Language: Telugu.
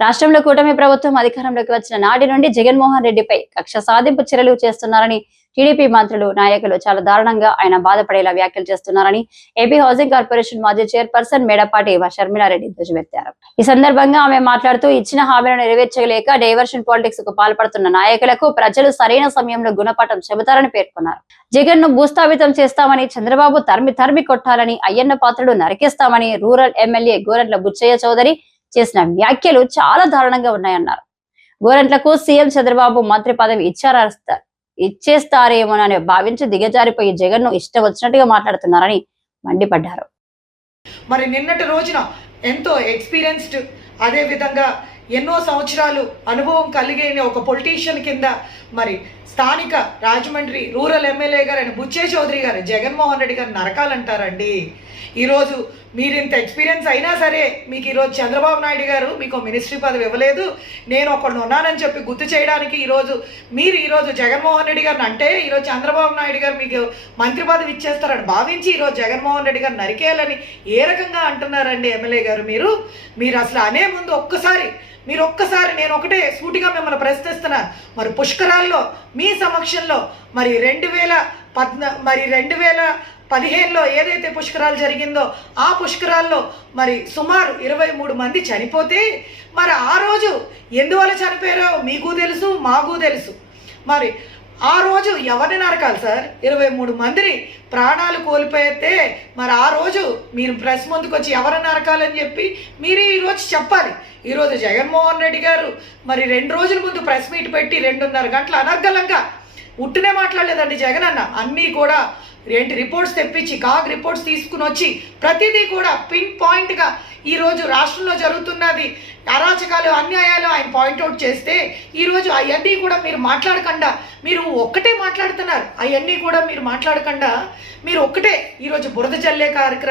రాష్ట్రంలో కూటమి ప్రభుత్వం అధికారంలోకి వచ్చిన నాటి నుండి జగన్మోహన్ రెడ్డిపై కక్ష సాధింపు చర్యలు చేస్తున్నారని టీడీపీ మంత్రులు నాయకులు చాలా దారుణంగా ఆయన బాధపడేలా వ్యాఖ్యలు చేస్తున్నారని ఏపీ హౌసింగ్ కార్పొరేషన్ మాజీ చైర్పర్సన్ మేడపాటి షర్మిలారెడ్డి ధ్వజమెత్తారు. ఈ సందర్భంగా ఆమె మాట్లాడుతూ ఇచ్చిన హామీలను నెరవేర్చలేక డైవర్షన్ పాలిటిక్స్ కు పాల్పడుతున్న నాయకులకు ప్రజలు సరైన సమయంలో గుణపాఠం చెబుతారని పేర్కొన్నారు. జగన్ ను భూస్థాపితం చేస్తామని, చంద్రబాబు తరిమి కొట్టాలని, అయ్యన్న పాత్రుడు నరికేస్తామని రూరల్ ఎమ్మెల్యే గోరంట్ల బుచ్చయ్య చౌదరి చేసిన వ్యాఖ్యలు చాలా దారుణంగా ఉన్నాయన్నారు. గోరంట్లకు సీఎం చంద్రబాబు మంత్రి పదవి ఇచ్చేస్తారేమోనని భావించి దిగజారిపోయి జగన్ ను ఇష్టం వచ్చినట్టుగా మాట్లాడుతున్నారని మండిపడ్డారు. మరి నిన్నటి రోజున ఎంతో ఎక్స్పీరియన్స్డ్, అదే విధంగా ఎన్నో సంవత్సరాలు అనుభవం కలిగిన ఒక పొలిటీషియన్ కింద మరి స్థానిక రాజమండ్రి రూరల్ ఎమ్మెల్యే గారు అయిన బుచ్చయ్య చౌదరి గారు జగన్మోహన్ రెడ్డి గారు నరకాలంటారండి. ఈరోజు మీరు ఇంత ఎక్స్పీరియన్స్ అయినా సరే మీకు ఈరోజు చంద్రబాబు నాయుడు గారు మీకు మినిస్ట్రీ పదవి ఇవ్వలేదు, నేను ఒకడు ఉన్నానని చెప్పి గుర్తు చేయడానికి ఈరోజు జగన్మోహన్ రెడ్డి గారిని అంటే ఈరోజు చంద్రబాబు నాయుడు గారు మీకు మంత్రి పదవి ఇచ్చేస్తారని భావించి ఈరోజు జగన్మోహన్ రెడ్డి గారు నరికేయాలని ఏ రకంగా అంటున్నారండి ఎమ్మెల్యే గారు? మీరు అసలు అనే ముందు ఒక్కసారి నేను ఒకటే సూటిగా మిమ్మల్ని ప్రశ్నిస్తున్నాను. మరి పుష్కరాల్లో మీ సమక్షంలో మరి 2015లో ఏదైతే పుష్కరాలు జరిగిందో ఆ పుష్కరాల్లో మరి సుమారు 23 మంది చనిపోతే మరి ఆ రోజు ఎందువల్ల చనిపోయారో మీకు తెలుసు, మాకు తెలుసు. మరి ఆ రోజు ఎవరిని నరకాలి సార్? 23 మందిని ప్రాణాలు కోల్పోతే మరి ఆ రోజు మీరు ప్రెస్ ముందుకు వచ్చి ఎవరిని నరకాలని చెప్పి మీరు ఈరోజు చెప్పాలి. ఈరోజు జగన్మోహన్ రెడ్డి గారు మరి 2 రోజుల ముందు ప్రెస్ మీట్ పెట్టి 2.5 గంటలు అనర్గళంగా ఉట్టినే మాట్లాడలేదండి జగన్ అన్న. అన్నీ కూడా రిపోర్ట్స్ తెప్పించి రిపోర్ట్స్ తీసుకుని వచ్చి ప్రతిదీ కూడా పిన్ పాయింట్గా ఈరోజు రాష్ట్రంలో జరుగుతున్నది అరాచకాలు, అన్యాయాలు ఆయన పాయింట్అవుట్ చేస్తే ఈరోజు అవన్నీ కూడా మీరు మాట్లాడకుండా మీరు ఒక్కటే మాట్లాడుతున్నారు. అవన్నీ కూడా మీరు మాట్లాడకుండా మీరు ఒక్కటే ఈరోజు బురద జల్లే కార్యక్రమం